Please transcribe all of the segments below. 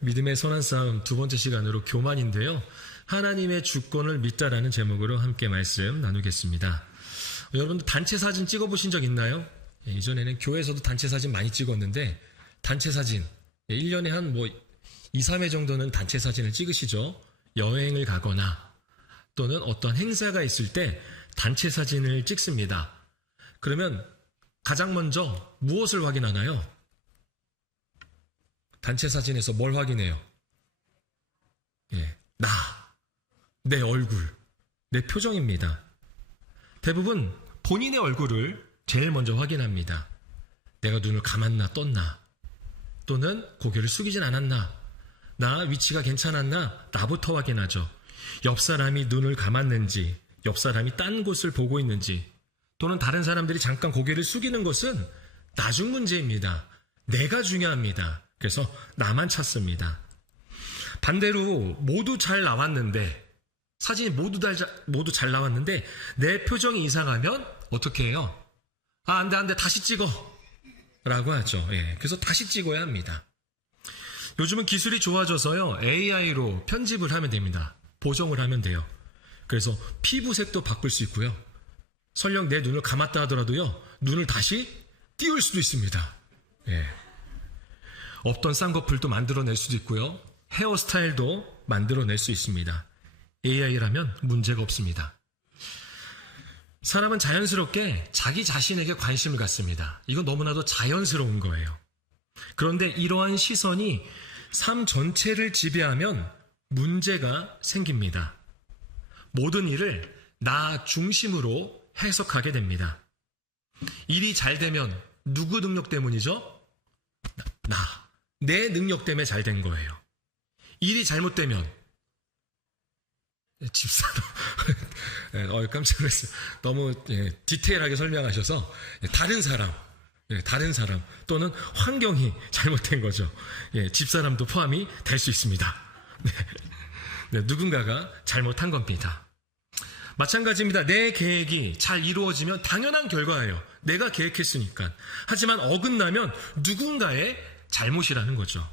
믿음의 선한 싸움 두 번째 시간으로 교만인데요. 하나님의 주권을 믿다라는 제목으로 함께 말씀 나누겠습니다. 여러분들 단체 사진 찍어보신 적 있나요? 이전에는 교회에서도 단체 사진 많이 찍었는데 단체 사진 1년에 한 2, 3회 정도는 단체 사진을 찍으시죠. 여행을 가거나 또는 어떤 행사가 있을 때 단체 사진을 찍습니다. 그러면 가장 먼저 무엇을 확인하나요? 단체 사진에서 뭘 확인해요? 내 얼굴, 내 표정입니다. 대부분 본인의 얼굴을 제일 먼저 확인합니다. 내가 눈을 감았나 떴나, 또는 고개를 숙이진 않았나, 나 위치가 괜찮았나, 나부터 확인하죠. 옆 사람이 눈을 감았는지, 옆 사람이 딴 곳을 보고 있는지, 또는 다른 사람들이 잠깐 고개를 숙이는 것은 나중 문제입니다. 내가 중요합니다. 그래서 나만 찾습니다. 반대로 모두 잘 나왔는데, 사진이 모두 잘 나왔는데 내 표정이 이상하면 어떻게 해요? 안 돼, 다시 찍어 라고 하죠. 그래서 다시 찍어야 합니다. 요즘은 기술이 좋아져서요, AI로 편집을 하면 됩니다. 보정을 하면 돼요. 그래서 피부색도 바꿀 수 있고요, 설령 내 눈을 감았다 하더라도요, 눈을 다시 띄울 수도 있습니다. 없던 쌍꺼풀도 만들어낼 수도 있고요, 헤어스타일도 만들어낼 수 있습니다. AI라면 문제가 없습니다. 사람은 자연스럽게 자기 자신에게 관심을 갖습니다. 이건 너무나도 자연스러운 거예요. 그런데 이러한 시선이 삶 전체를 지배하면 문제가 생깁니다. 모든 일을 나 중심으로 해석하게 됩니다. 일이 잘 되면 누구 능력 때문이죠? 내 능력 때문에 잘 된 거예요. 일이 잘못되면 집사람, 깜짝 놀랐어요. 너무 디테일하게 설명하셔서 다른 사람 또는 환경이 잘못된 거죠. 집사람도 포함이 될 수 있습니다. 누군가가 잘못한 겁니다. 마찬가지입니다. 내 계획이 잘 이루어지면 당연한 결과예요. 내가 계획했으니까. 하지만 어긋나면 누군가의 잘못이라는 거죠.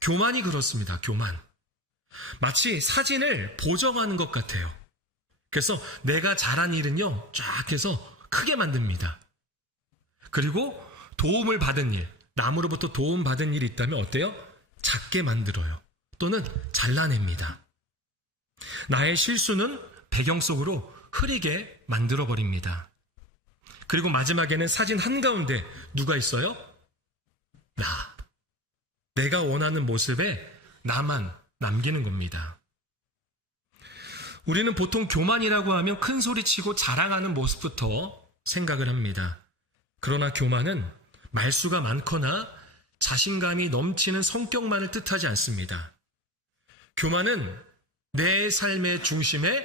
교만이 그렇습니다. 교만. 마치 사진을 보정하는 것 같아요. 그래서 내가 잘한 일은요, 쫙 해서 크게 만듭니다. 그리고 도움을 받은 일, 남으로부터 도움받은 일이 있다면 어때요? 작게 만들어요. 또는 잘라냅니다. 나의 실수는 배경 속으로 흐리게 만들어버립니다. 그리고 마지막에는 사진 한가운데 누가 있어요? 내가 원하는 모습에 나만 남기는 겁니다. 우리는 보통 교만이라고 하면 큰 소리치고 자랑하는 모습부터 생각을 합니다. 그러나 교만은 말수가 많거나 자신감이 넘치는 성격만을 뜻하지 않습니다. 교만은 내 삶의 중심에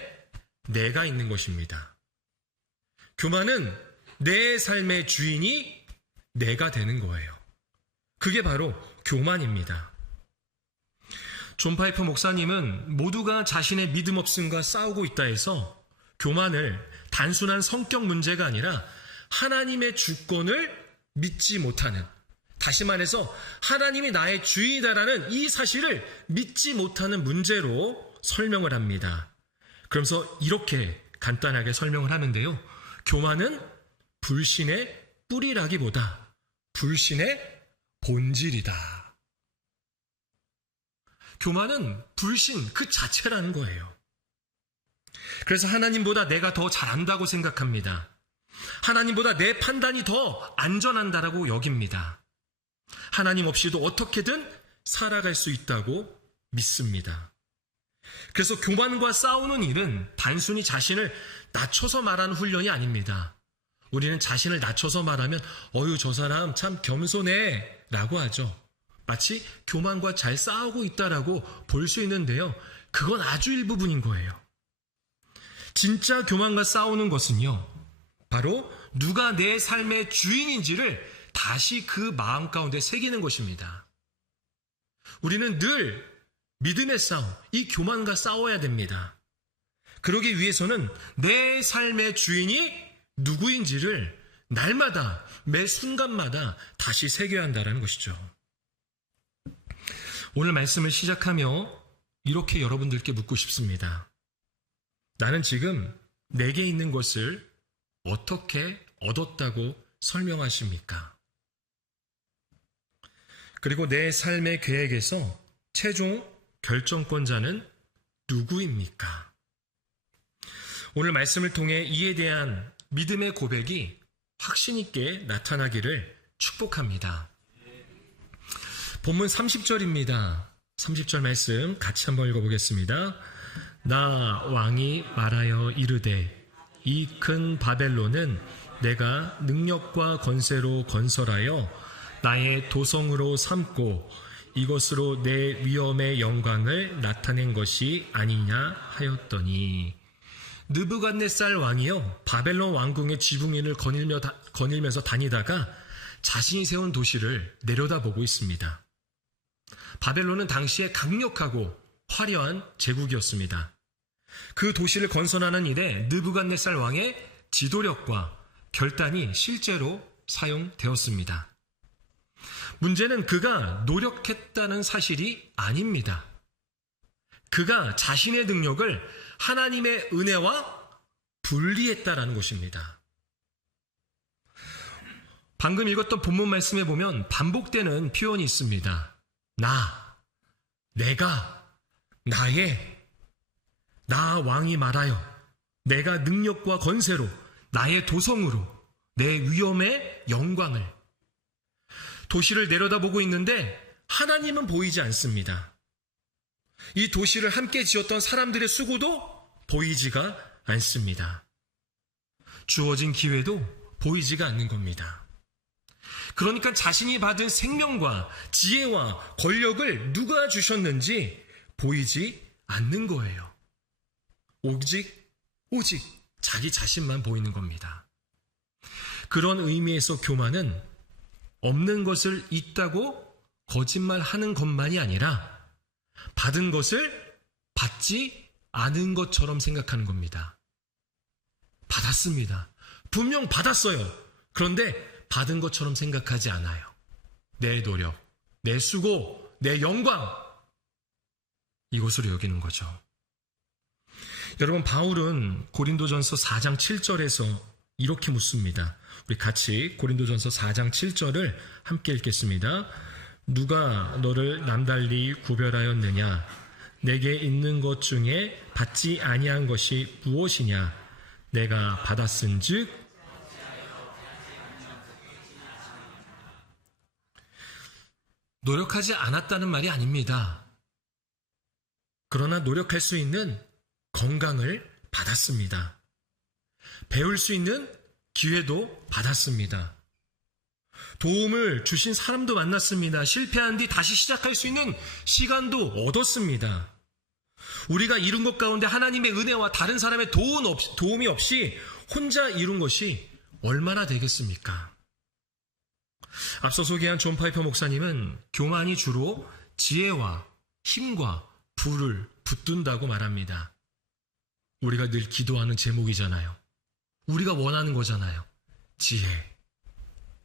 내가 있는 것입니다. 교만은 내 삶의 주인이 내가 되는 거예요. 그게 바로 교만입니다. 존 파이퍼 목사님은 모두가 자신의 믿음 없음과 싸우고 있다 해서 교만을 단순한 성격 문제가 아니라 하나님의 주권을 믿지 못하는, 다시 말해서 하나님이 나의 주인이다라는 이 사실을 믿지 못하는 문제로 설명을 합니다. 그러면서 이렇게 간단하게 설명을 하는데요. 교만은 불신의 뿌리라기보다 불신의 본질이다. 교만은 불신 그 자체라는 거예요. 그래서 하나님보다 내가 더 잘한다고 생각합니다. 하나님보다 내 판단이 더 안전한다라고 여깁니다. 하나님 없이도 어떻게든 살아갈 수 있다고 믿습니다. 그래서 교만과 싸우는 일은 단순히 자신을 낮춰서 말하는 훈련이 아닙니다. 우리는 자신을 낮춰서 말하면 저 사람 참 겸손해 라고 하죠. 마치 교만과 잘 싸우고 있다라고 볼 수 있는데요, 그건 아주 일부분인 거예요. 진짜 교만과 싸우는 것은요, 바로 누가 내 삶의 주인인지를 다시 그 마음 가운데 새기는 것입니다. 우리는 늘 믿음의 싸움, 이 교만과 싸워야 됩니다. 그러기 위해서는 내 삶의 주인이 누구인지를 날마다, 매 순간마다 다시 새겨야 한다는 것이죠. 오늘 말씀을 시작하며 이렇게 여러분들께 묻고 싶습니다. 나는 지금 내게 있는 것을 어떻게 얻었다고 설명하십니까? 그리고 내 삶의 계획에서 최종 결정권자는 누구입니까? 오늘 말씀을 통해 이에 대한 믿음의 고백이 확신 있게 나타나기를 축복합니다. 본문 30절입니다. 30절 말씀 같이 한번 읽어보겠습니다. 나 왕이 말하여 이르되 이 큰 바벨론은 내가 능력과 권세로 건설하여 나의 도성으로 삼고 이것으로 내 위엄의 영광을 나타낸 것이 아니냐 하였더니, 느부갓네살 왕이요 바벨론 왕궁의 지붕인을 거닐면서 다니다가 자신이 세운 도시를 내려다보고 있습니다. 바벨론은 당시에 강력하고 화려한 제국이었습니다. 그 도시를 건설하는 일에 느부갓네살 왕의 지도력과 결단이 실제로 사용되었습니다. 문제는 그가 노력했다는 사실이 아닙니다. 그가 자신의 능력을 하나님의 은혜와 분리했다라는 것입니다. 방금 읽었던 본문 말씀에 보면 반복되는 표현이 있습니다. 내가, 나 왕이 말하여 내가 능력과 권세로 나의 도성으로 내 위엄의 영광을. 도시를 내려다보고 있는데 하나님은 보이지 않습니다. 이 도시를 함께 지었던 사람들의 수고도 보이지가 않습니다. 주어진 기회도 보이지가 않는 겁니다. 그러니까 자신이 받은 생명과 지혜와 권력을 누가 주셨는지 보이지 않는 거예요. 오직 자기 자신만 보이는 겁니다. 그런 의미에서 교만은 없는 것을 있다고 거짓말하는 것만이 아니라 받은 것을 받지 않은 것처럼 생각하는 겁니다. 받았습니다. 분명 받았어요. 그런데 받은 것처럼 생각하지 않아요. 내 노력, 내 수고, 내 영광, 이것으로 여기는 거죠. 여러분, 바울은 고린도전서 4장 7절에서 이렇게 묻습니다. 우리 같이 고린도전서 4장 7절을 함께 읽겠습니다. 누가 너를 남달리 구별하였느냐? 내게 있는 것 중에 받지 아니한 것이 무엇이냐? 내가 받았은즉 노력하지 않았다는 말이 아닙니다. 그러나 노력할 수 있는 건강을 받았습니다. 배울 수 있는 기회도 받았습니다. 도움을 주신 사람도 만났습니다. 실패한 뒤 다시 시작할 수 있는 시간도 얻었습니다. 우리가 이룬 것 가운데 하나님의 은혜와 다른 사람의 도움이 없이 혼자 이룬 것이 얼마나 되겠습니까? 앞서 소개한 존 파이퍼 목사님은 교만이 주로 지혜와 힘과 부를 붙든다고 말합니다. 우리가 늘 기도하는 제목이잖아요. 우리가 원하는 거잖아요. 지혜,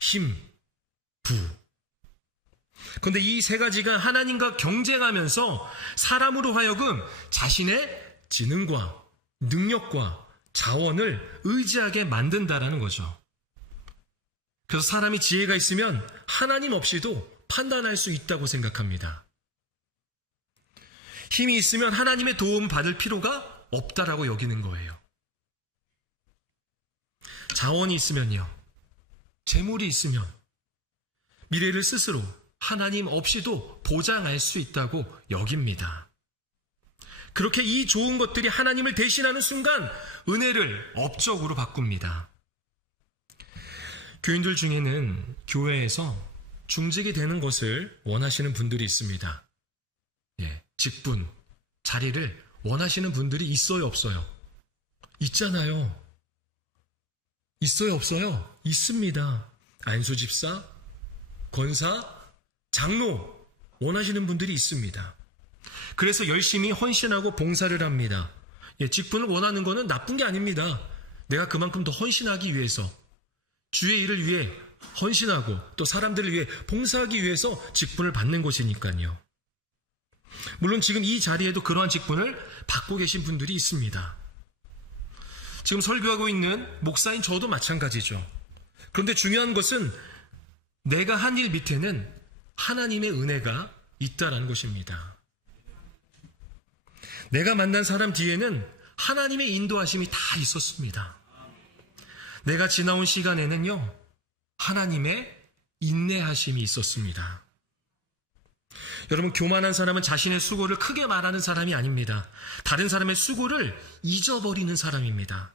힘, 부. 그런데 이 세 가지가 하나님과 경쟁하면서 사람으로 하여금 자신의 지능과 능력과 자원을 의지하게 만든다라는 거죠. 그래서 사람이 지혜가 있으면 하나님 없이도 판단할 수 있다고 생각합니다. 힘이 있으면 하나님의 도움 받을 필요가 없다라고 여기는 거예요. 자원이 있으면요, 재물이 있으면 미래를 스스로 하나님 없이도 보장할 수 있다고 여깁니다. 그렇게 이 좋은 것들이 하나님을 대신하는 순간 은혜를 업적으로 바꿉니다. 교인들 중에는 교회에서 중직이 되는 것을 원하시는 분들이 있습니다. 직분, 자리를 원하시는 분들이 있어요, 없어요? 있잖아요. 있어요, 없어요? 있습니다. 안수 집사, 권사, 장로 원하시는 분들이 있습니다. 그래서 열심히 헌신하고 봉사를 합니다. 직분을 원하는 것은 나쁜 게 아닙니다. 내가 그만큼 더 헌신하기 위해서, 주의 일을 위해 헌신하고 또 사람들을 위해 봉사하기 위해서 직분을 받는 것이니까요. 물론 지금 이 자리에도 그러한 직분을 받고 계신 분들이 있습니다. 지금 설교하고 있는 목사인 저도 마찬가지죠. 그런데 중요한 것은 내가 한 일 밑에는 하나님의 은혜가 있다라는 것입니다. 내가 만난 사람 뒤에는 하나님의 인도하심이 다 있었습니다. 내가 지나온 시간에는요, 하나님의 인내하심이 있었습니다. 여러분, 교만한 사람은 자신의 수고를 크게 말하는 사람이 아닙니다. 다른 사람의 수고를 잊어버리는 사람입니다.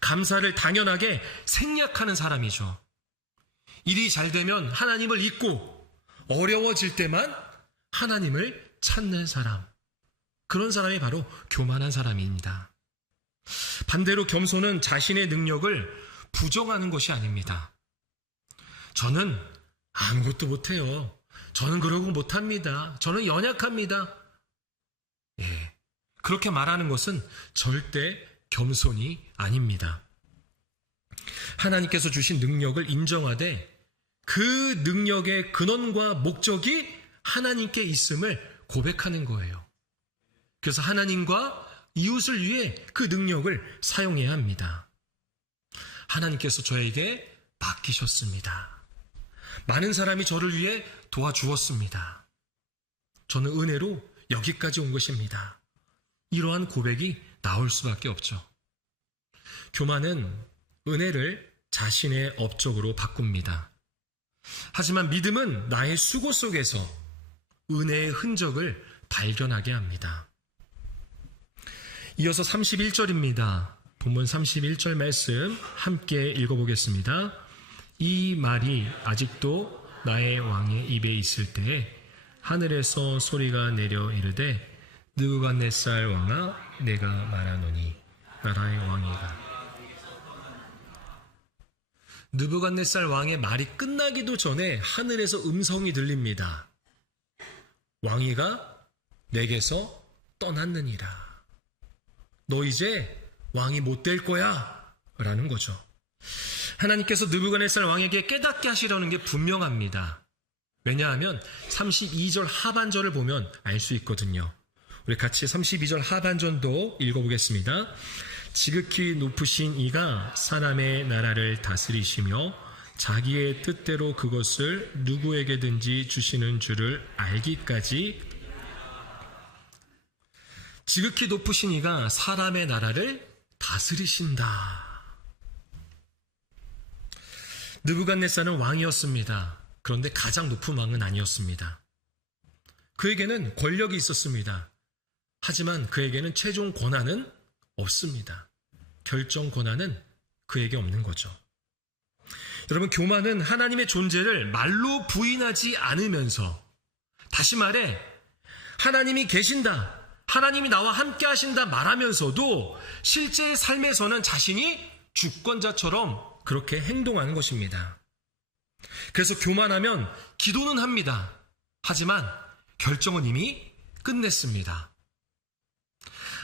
감사를 당연하게 생략하는 사람이죠. 일이 잘 되면 하나님을 잊고 어려워질 때만 하나님을 찾는 사람. 그런 사람이 바로 교만한 사람입니다. 반대로 겸손은 자신의 능력을 부정하는 것이 아닙니다. 저는 아무것도 못해요. 저는 그러고 못합니다. 저는 연약합니다. 예, 그렇게 말하는 것은 절대 겸손이 아닙니다. 하나님께서 주신 능력을 인정하되 그 능력의 근원과 목적이 하나님께 있음을 고백하는 거예요. 그래서 하나님과 이웃을 위해 그 능력을 사용해야 합니다. 하나님께서 저에게 맡기셨습니다. 많은 사람이 저를 위해 도와주었습니다. 저는 은혜로 여기까지 온 것입니다. 이러한 고백이 나올 수밖에 없죠. 교만은 은혜를 자신의 업적으로 바꿉니다. 하지만 믿음은 나의 수고 속에서 은혜의 흔적을 발견하게 합니다. 이어서 31절입니다. 본문 31절 말씀 함께 읽어보겠습니다. 이 말이 아직도 나의 왕의 입에 있을 때에 하늘에서 소리가 내려 이르되 느부갓네살 왕아 내가 말하노니 나라의 왕이가. 느부갓네살 왕의 말이 끝나기도 전에 하늘에서 음성이 들립니다. 왕위가 내게서 떠났느니라. 너 이제 왕이 못 될 거야 라는 거죠. 하나님께서 느부갓네살 왕에게 깨닫게 하시려는 게 분명합니다. 왜냐하면 32절 하반절을 보면 알 수 있거든요. 우리 같이 32절 하반절도 읽어보겠습니다. 지극히 높으신 이가 사람의 나라를 다스리시며 자기의 뜻대로 그것을 누구에게든지 주시는 줄을 알기까지. 지극히 높으신 이가 사람의 나라를 다스리신다. 느부갓네살은 왕이었습니다. 그런데 가장 높은 왕은 아니었습니다. 그에게는 권력이 있었습니다. 하지만 그에게는 최종 권한은 없습니다. 결정 권한은 그에게 없는 거죠. 여러분, 교만은 하나님의 존재를 말로 부인하지 않으면서, 다시 말해 하나님이 계신다, 하나님이 나와 함께 하신다 말하면서도 실제 삶에서는 자신이 주권자처럼 그렇게 행동하는 것입니다. 그래서 교만하면 기도는 합니다. 하지만 결정은 이미 끝냈습니다.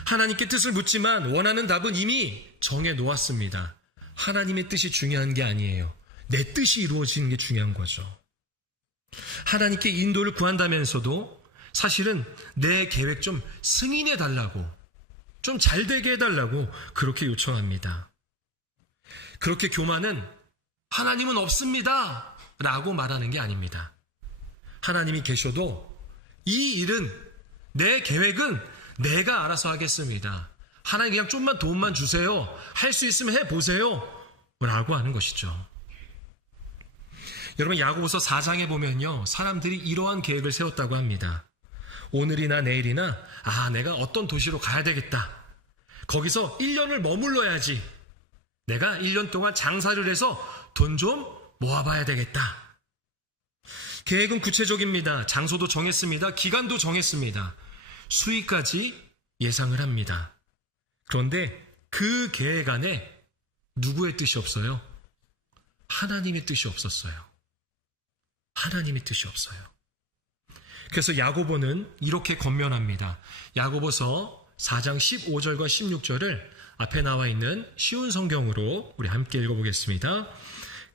하나님께 뜻을 묻지만 원하는 답은 이미 정해 놓았습니다. 하나님의 뜻이 중요한 게 아니에요. 내 뜻이 이루어지는 게 중요한 거죠. 하나님께 인도를 구한다면서도 사실은 내 계획 좀 승인해 달라고, 좀 잘 되게 해달라고 그렇게 요청합니다. 그렇게 교만은 하나님은 없습니다 라고 말하는 게 아닙니다. 하나님이 계셔도 이 일은, 내 계획은 내가 알아서 하겠습니다. 하나님 그냥 좀만 돈만 주세요. 할 수 있으면 해보세요 라고 하는 것이죠. 여러분, 야고보서 4장에 보면요, 사람들이 이러한 계획을 세웠다고 합니다. 오늘이나 내일이나 내가 어떤 도시로 가야 되겠다. 거기서 1년을 머물러야지. 내가 1년 동안 장사를 해서 돈 좀 모아봐야 되겠다. 계획은 구체적입니다. 장소도 정했습니다. 기간도 정했습니다. 수익까지 예상을 합니다. 그런데 그 계획 안에 누구의 뜻이 없어요? 하나님의 뜻이 없었어요. 하나님의 뜻이 없어요. 그래서 야고보는 이렇게 권면합니다. 야고보서 4장 15절과 16절을 앞에 나와 있는 쉬운 성경으로 우리 함께 읽어보겠습니다.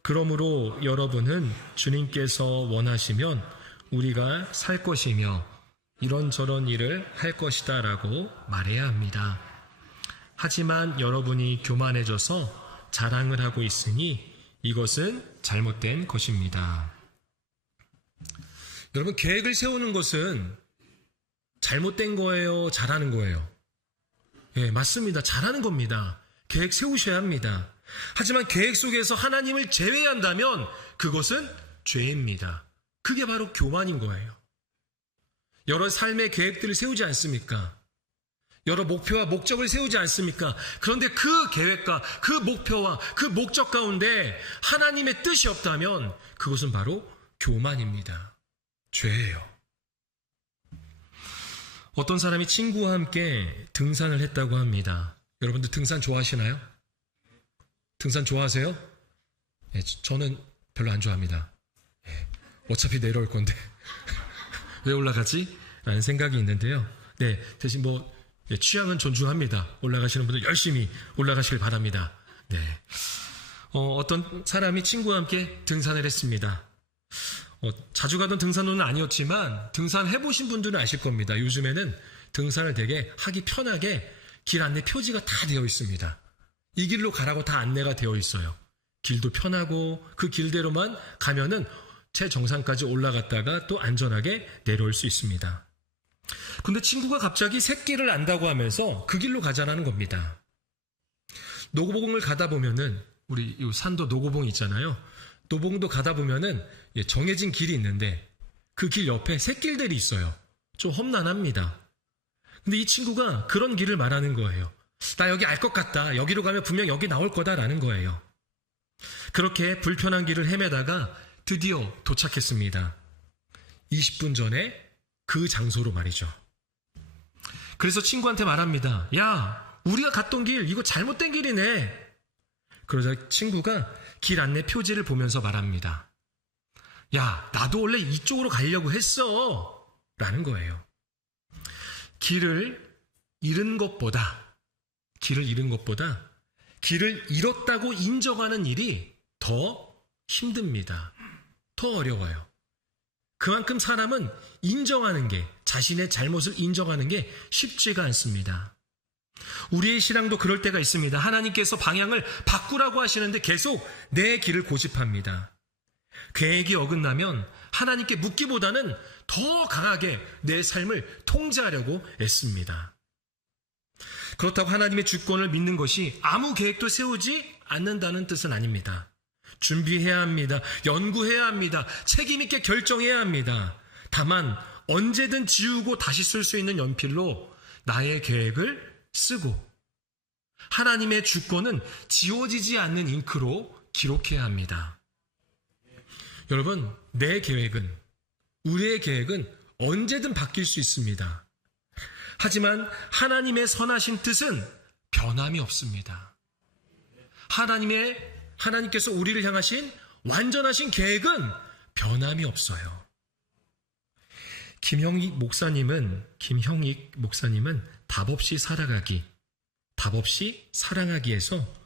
그러므로 여러분은 주님께서 원하시면 우리가 살 것이며 이런저런 일을 할 것이다 라고 말해야 합니다. 하지만 여러분이 교만해져서 자랑을 하고 있으니 이것은 잘못된 것입니다. 여러분, 계획을 세우는 것은 잘못된 거예요? 잘하는 거예요? 예, 맞습니다. 잘하는 겁니다. 계획 세우셔야 합니다. 하지만 계획 속에서 하나님을 제외한다면 그것은 죄입니다. 그게 바로 교만인 거예요. 여러 삶의 계획들을 세우지 않습니까? 여러 목표와 목적을 세우지 않습니까? 그런데 그 계획과 그 목표와 그 목적 가운데 하나님의 뜻이 없다면 그것은 바로 교만입니다. 죄예요. 어떤 사람이 친구와 함께 등산을 했다고 합니다. 여러분들 등산 좋아하시나요? 등산 좋아하세요? 네, 저는 별로 안 좋아합니다. 네, 어차피 내려올 건데 왜 올라가지? 라는 생각이 있는데요. 네, 대신 취향은 존중합니다. 올라가시는 분들 열심히 올라가시길 바랍니다. 네, 어떤 사람이 친구와 함께 등산을 했습니다. 자주 가던 등산로는 아니었지만 등산해보신 분들은 아실 겁니다. 요즘에는 등산을 되게 하기 편하게 길 안내 표지가 다 되어 있습니다. 이 길로 가라고 다 안내가 되어 있어요. 길도 편하고 그 길대로만 가면은 최정상까지 올라갔다가 또 안전하게 내려올 수 있습니다. 근데 친구가 갑자기 샛길을 안다고 하면서 그 길로 가자라는 겁니다. 노고봉을 가다 보면은 우리 이 산도 노고봉 있잖아요. 노봉도 가다 보면은 정해진 길이 있는데 그 길 옆에 샛길들이 있어요. 좀 험난합니다. 근데 이 친구가 그런 길을 말하는 거예요. 나 여기 알 것 같다. 여기로 가면 분명 여기 나올 거다라는 거예요. 그렇게 불편한 길을 헤매다가 드디어 도착했습니다. 20분 전에 그 장소로 말이죠. 그래서 친구한테 말합니다. 야, 우리가 갔던 길 이거 잘못된 길이네. 그러자 친구가 길 안내 표지를 보면서 말합니다. 야, 나도 원래 이쪽으로 가려고 했어. 라는 거예요. 길을 잃은 것보다 길을 잃었다고 인정하는 일이 더 힘듭니다. 더 어려워요. 그만큼 사람은 인정하는 게, 자신의 잘못을 인정하는 게 쉽지가 않습니다. 우리의 신앙도 그럴 때가 있습니다. 하나님께서 방향을 바꾸라고 하시는데 계속 내 길을 고집합니다. 계획이 어긋나면 하나님께 묻기보다는 더 강하게 내 삶을 통제하려고 애씁니다. 그렇다고 하나님의 주권을 믿는 것이 아무 계획도 세우지 않는다는 뜻은 아닙니다. 준비해야 합니다. 연구해야 합니다. 책임 있게 결정해야 합니다. 다만 언제든 지우고 다시 쓸 수 있는 연필로 나의 계획을 쓰고 하나님의 주권은 지워지지 않는 잉크로 기록해야 합니다. 여러분, 내 계획은, 우리의 계획은 언제든 바뀔 수 있습니다. 하지만 하나님의 선하신 뜻은 변함이 없습니다. 하나님께서 우리를 향하신 완전하신 계획은 변함이 없어요. 김형익 목사님은 답 없이 살아가기, 답 없이 사랑하기에서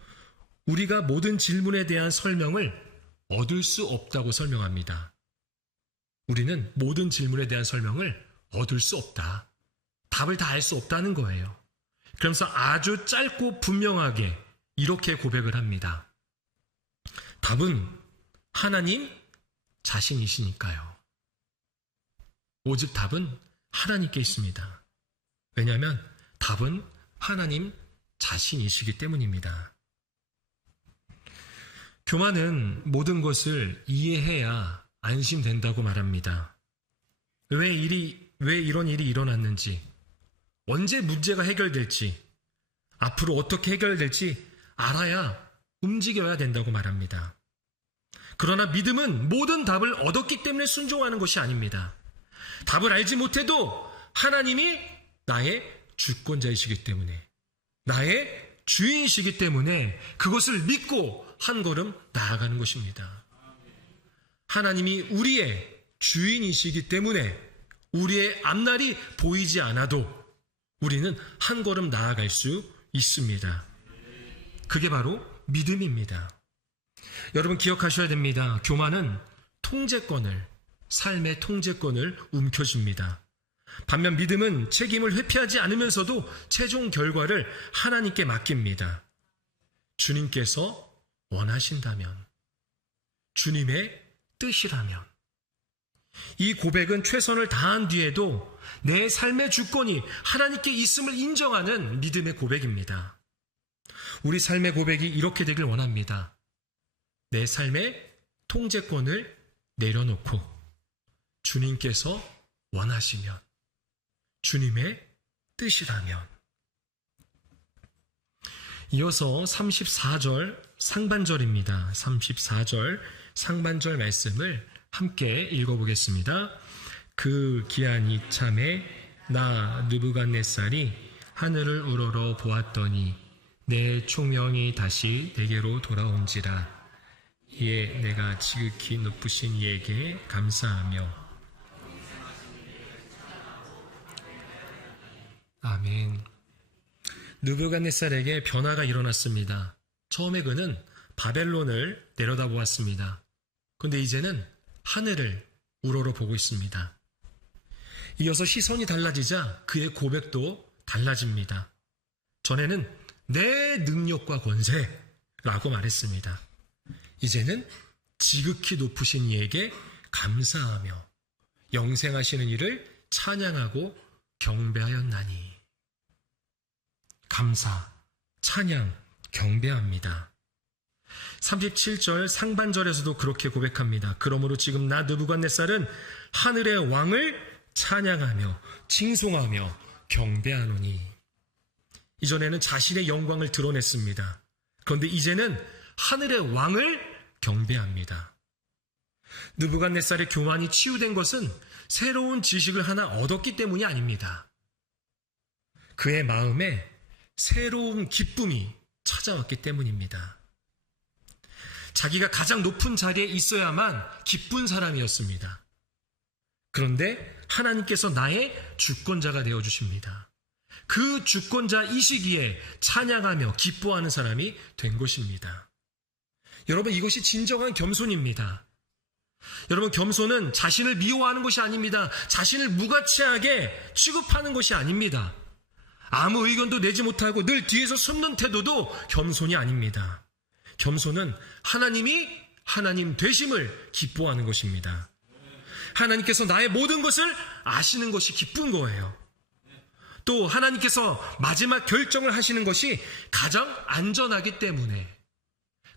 우리가 모든 질문에 대한 설명을 얻을 수 없다고 설명합니다. 우리는 모든 질문에 대한 설명을 얻을 수 없다. 답을 다 알 수 없다는 거예요. 그러면서 아주 짧고 분명하게 이렇게 고백을 합니다. 답은 하나님 자신이시니까요. 오직 답은 하나님께 있습니다. 왜냐하면 답은 하나님 자신이시기 때문입니다. 교만은 모든 것을 이해해야 안심된다고 말합니다. 왜 이런 일이 일어났는지, 언제 문제가 해결될지, 앞으로 어떻게 해결될지 알아야 움직여야 된다고 말합니다. 그러나 믿음은 모든 답을 얻었기 때문에 순종하는 것이 아닙니다. 답을 알지 못해도 하나님이 나의 주권자이시기 때문에, 나의 주인이시기 때문에 그것을 믿고 한 걸음 나아가는 것입니다. 하나님이 우리의 주인이시기 때문에 우리의 앞날이 보이지 않아도 우리는 한 걸음 나아갈 수 있습니다. 그게 바로 믿음입니다. 여러분 기억하셔야 됩니다. 교만은 삶의 통제권을 움켜쥡니다. 반면 믿음은 책임을 회피하지 않으면서도 최종 결과를 하나님께 맡깁니다. 주님께서 원하신다면, 주님의 뜻이라면. 이 고백은 최선을 다한 뒤에도 내 삶의 주권이 하나님께 있음을 인정하는 믿음의 고백입니다. 우리 삶의 고백이 이렇게 되길 원합니다. 내 삶의 통제권을 내려놓고 주님께서 원하시면, 주님의 뜻이라면. 이어서 34절 상반절입니다. 34절 상반절 말씀을 함께 읽어보겠습니다. 그 기한 이참에 나 느부갓네살이 하늘을 우러러 보았더니 내 총명이 다시 내게로 돌아온지라. 이에 내가 지극히 높으신 이에게 감사하며. 아멘. 느부갓네살에게 변화가 일어났습니다. 처음에 그는 바벨론을 내려다보았습니다. 그런데 이제는 하늘을 우러러 보고 있습니다. 이어서 시선이 달라지자 그의 고백도 달라집니다. 전에는 내 능력과 권세라고 말했습니다. 이제는 지극히 높으신 이에게 감사하며 영생하시는 이를 찬양하고 경배하였나니. 감사, 찬양, 경배합니다. 37절 상반절에서도 그렇게 고백합니다. 그러므로 지금 나 느부갓네살은 하늘의 왕을 찬양하며 칭송하며 경배하노니. 이전에는 자신의 영광을 드러냈습니다. 그런데 이제는 하늘의 왕을 경배합니다. 느부갓네살의 교만이 치유된 것은 새로운 지식을 하나 얻었기 때문이 아닙니다. 그의 마음에 새로운 기쁨이 찾아왔기 때문입니다. 자기가 가장 높은 자리에 있어야만 기쁜 사람이었습니다. 그런데 하나님께서 나의 주권자가 되어주십니다. 그 주권자 이 시기에 찬양하며 기뻐하는 사람이 된 것입니다. 여러분, 이것이 진정한 겸손입니다. 여러분, 겸손은 자신을 미워하는 것이 아닙니다. 자신을 무가치하게 취급하는 것이 아닙니다. 아무 의견도 내지 못하고 늘 뒤에서 숨는 태도도 겸손이 아닙니다. 겸손은 하나님이 하나님 되심을 기뻐하는 것입니다. 하나님께서 나의 모든 것을 아시는 것이 기쁜 거예요. 또 하나님께서 마지막 결정을 하시는 것이 가장 안전하기 때문에,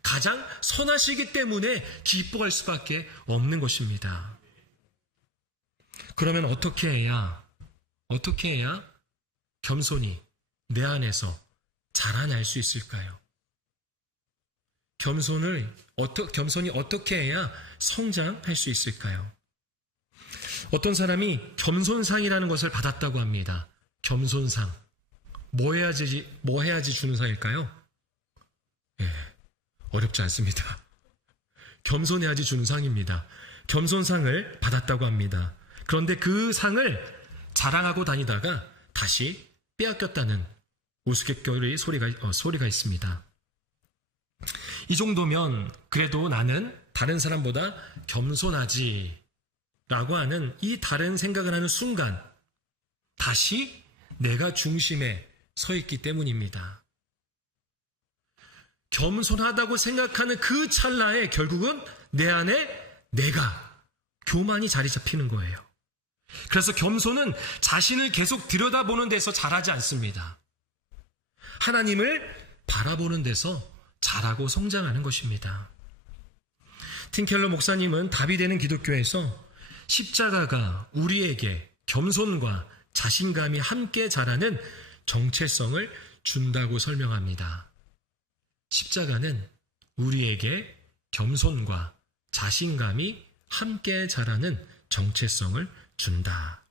가장 선하시기 때문에 기뻐할 수밖에 없는 것입니다. 그러면 어떻게 해야 겸손이 내 안에서 자라날 수 있을까요? 겸손이 어떻게 해야 성장할 수 있을까요? 어떤 사람이 겸손상이라는 것을 받았다고 합니다. 겸손상. 뭐 해야지 주는 상일까요? 어렵지 않습니다. 겸손해야지 주는 상입니다. 겸손상을 받았다고 합니다. 그런데 그 상을 자랑하고 다니다가 다시 빼앗겼다는 우스갯거리 소리가 있습니다. 이 정도면 그래도 나는 다른 사람보다 겸손하지 라고 하는 이 다른 생각을 하는 순간 다시 내가 중심에 서 있기 때문입니다. 겸손하다고 생각하는 그 찰나에 결국은 내 안에 내가, 교만이 자리 잡히는 거예요. 그래서 겸손은 자신을 계속 들여다보는 데서 자라지 않습니다. 하나님을 바라보는 데서 자라고 성장하는 것입니다. 팀켈러 목사님은 답이 되는 기독교에서 십자가가 우리에게 겸손과 자신감이 함께 자라는 정체성을 준다고 설명합니다. 십자가는 우리에게 겸손과 자신감이 함께 자라는 정체성을 준다.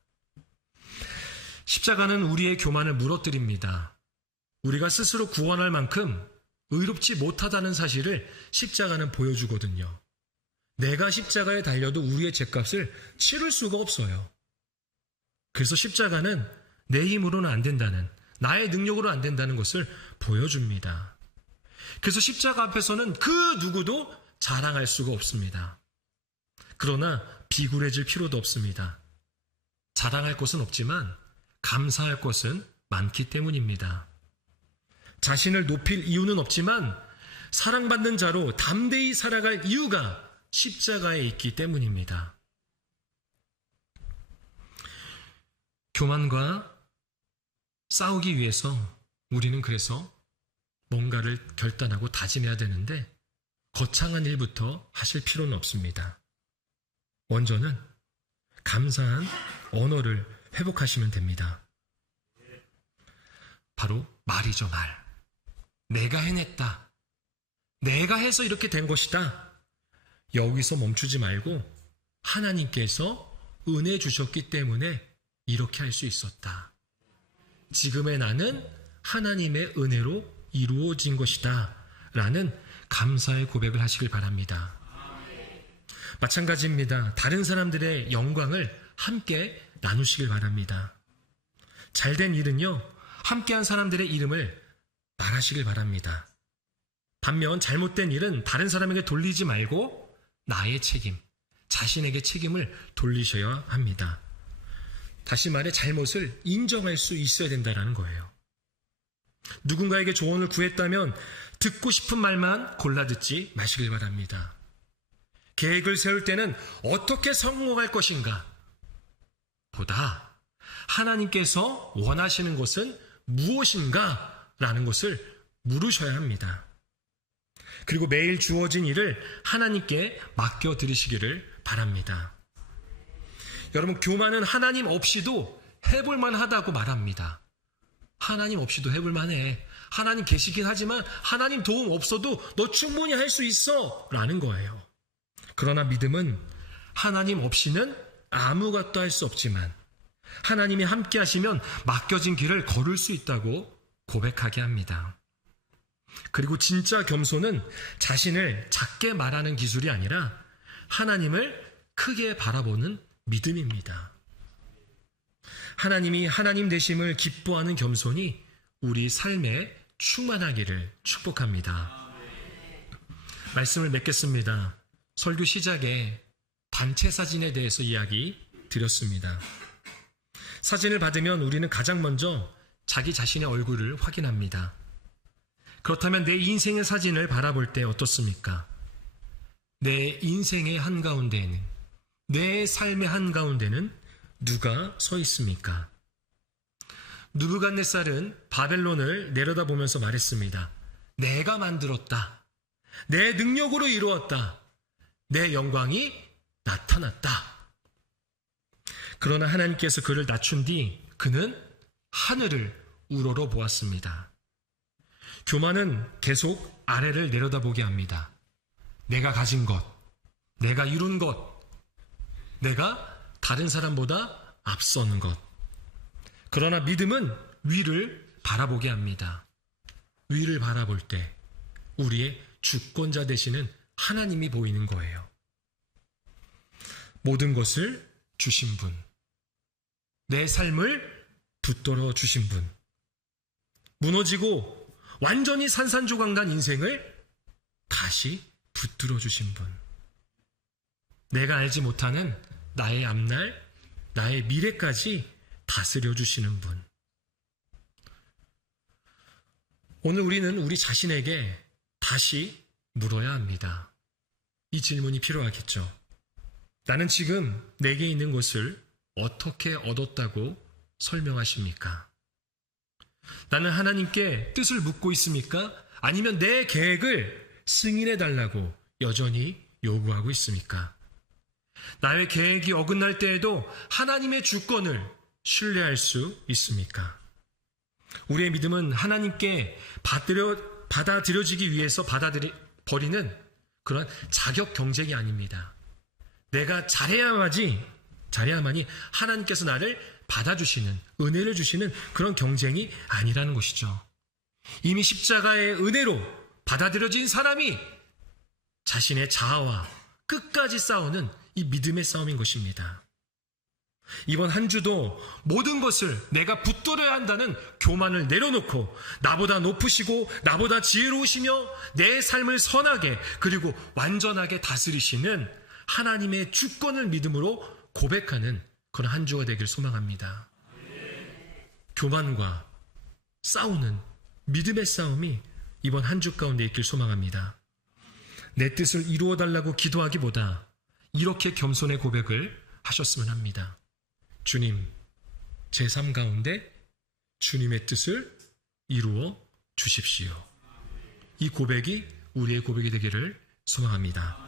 십자가는 우리의 교만을 무너뜨립니다. 우리가 스스로 구원할 만큼 의롭지 못하다는 사실을 십자가는 보여주거든요. 내가 십자가에 달려도 우리의 죗값을 치를 수가 없어요. 그래서 십자가는 내 힘으로는 안 된다는, 나의 능력으로 안 된다는 것을 보여줍니다. 그래서 십자가 앞에서는 그 누구도 자랑할 수가 없습니다. 그러나 비굴해질 필요도 없습니다. 자랑할 것은 없지만 감사할 것은 많기 때문입니다. 자신을 높일 이유는 없지만 사랑받는 자로 담대히 살아갈 이유가 십자가에 있기 때문입니다. 교만과 싸우기 위해서 우리는 그래서 뭔가를 결단하고 다짐해야 되는데 거창한 일부터 하실 필요는 없습니다. 먼저는 감사한 언어를 회복하시면 됩니다. 바로 말이죠, 말. 내가 해냈다. 내가 해서 이렇게 된 것이다. 여기서 멈추지 말고 하나님께서 은혜 주셨기 때문에 이렇게 할 수 있었다. 지금의 나는 하나님의 은혜로 이루어진 것이다. 라는 감사의 고백을 하시길 바랍니다. 마찬가지입니다. 다른 사람들의 영광을 함께 나누시길 바랍니다. 잘된 일은요, 함께한 사람들의 이름을 말하시길 바랍니다. 반면 잘못된 일은 다른 사람에게 돌리지 말고 나의 책임, 자신에게 책임을 돌리셔야 합니다. 다시 말해 잘못을 인정할 수 있어야 된다는 거예요. 누군가에게 조언을 구했다면 듣고 싶은 말만 골라 듣지 마시길 바랍니다. 계획을 세울 때는 어떻게 성공할 것인가 보다 하나님께서 원하시는 것은 무엇인가 라는 것을 물으셔야 합니다. 그리고 매일 주어진 일을 하나님께 맡겨드리시기를 바랍니다. 여러분, 교만은 하나님 없이도 해볼만 하다고 말합니다. 하나님 없이도 해볼만 해. 하나님 계시긴 하지만 하나님 도움 없어도 너 충분히 할 수 있어 라는 거예요. 그러나 믿음은 하나님 없이는 아무것도 할 수 없지만 하나님이 함께 하시면 맡겨진 길을 걸을 수 있다고 고백하게 합니다. 그리고 진짜 겸손은 자신을 작게 말하는 기술이 아니라 하나님을 크게 바라보는 믿음입니다. 하나님이 하나님 되심을 기뻐하는 겸손이 우리 삶에 충만하기를 축복합니다. 말씀을 맺겠습니다. 설교 시작에 단체 사진에 대해서 이야기 드렸습니다. 사진을 받으면 우리는 가장 먼저 자기 자신의 얼굴을 확인합니다. 그렇다면 내 인생의 사진을 바라볼 때 어떻습니까? 내 인생의 한가운데에는, 내 삶의 한가운데는 누가 서 있습니까? 느부갓네살은 바벨론을 내려다보면서 말했습니다. 내가 만들었다. 내 능력으로 이루었다. 내 영광이 나타났다. 그러나 하나님께서 그를 낮춘 뒤 그는 하늘을 우러러 보았습니다. 교만은 계속 아래를 내려다보게 합니다. 내가 가진 것, 내가 이룬 것, 내가 다른 사람보다 앞서는 것. 그러나 믿음은 위를 바라보게 합니다. 위를 바라볼 때 우리의 주권자 되시는 하나님이 보이는 거예요. 모든 것을 주신 분, 내 삶을 붙들어 주신 분, 무너지고 완전히 산산조각난 인생을 다시 붙들어 주신 분, 내가 알지 못하는 나의 앞날, 나의 미래까지 다스려 주시는 분. 오늘 우리는 우리 자신에게 다시 물어야 합니다. 이 질문이 필요하겠죠. 나는 지금 내게 있는 것을 어떻게 얻었다고 설명하십니까? 나는 하나님께 뜻을 묻고 있습니까? 아니면 내 계획을 승인해 달라고 여전히 요구하고 있습니까? 나의 계획이 어긋날 때에도 하나님의 주권을 신뢰할 수 있습니까? 우리의 믿음은 하나님께 받아들여지기 위해서 버리는 그런 자격 경쟁이 아닙니다. 내가 잘해야만이 하나님께서 나를 받아주시는, 은혜를 주시는 그런 경쟁이 아니라는 것이죠. 이미 십자가의 은혜로 받아들여진 사람이 자신의 자아와 끝까지 싸우는 이 믿음의 싸움인 것입니다. 이번 한 주도 모든 것을 내가 붙들어야 한다는 교만을 내려놓고 나보다 높으시고 나보다 지혜로우시며 내 삶을 선하게 그리고 완전하게 다스리시는 하나님의 주권을 믿음으로 고백하는 그런 한 주가 되길 소망합니다. 교만과 싸우는 믿음의 싸움이 이번 한 주 가운데 있길 소망합니다. 내 뜻을 이루어달라고 기도하기보다 이렇게 겸손의 고백을 하셨으면 합니다. 주님, 제 삶 가운데 주님의 뜻을 이루어 주십시오. 이 고백이 우리의 고백이 되기를 소망합니다.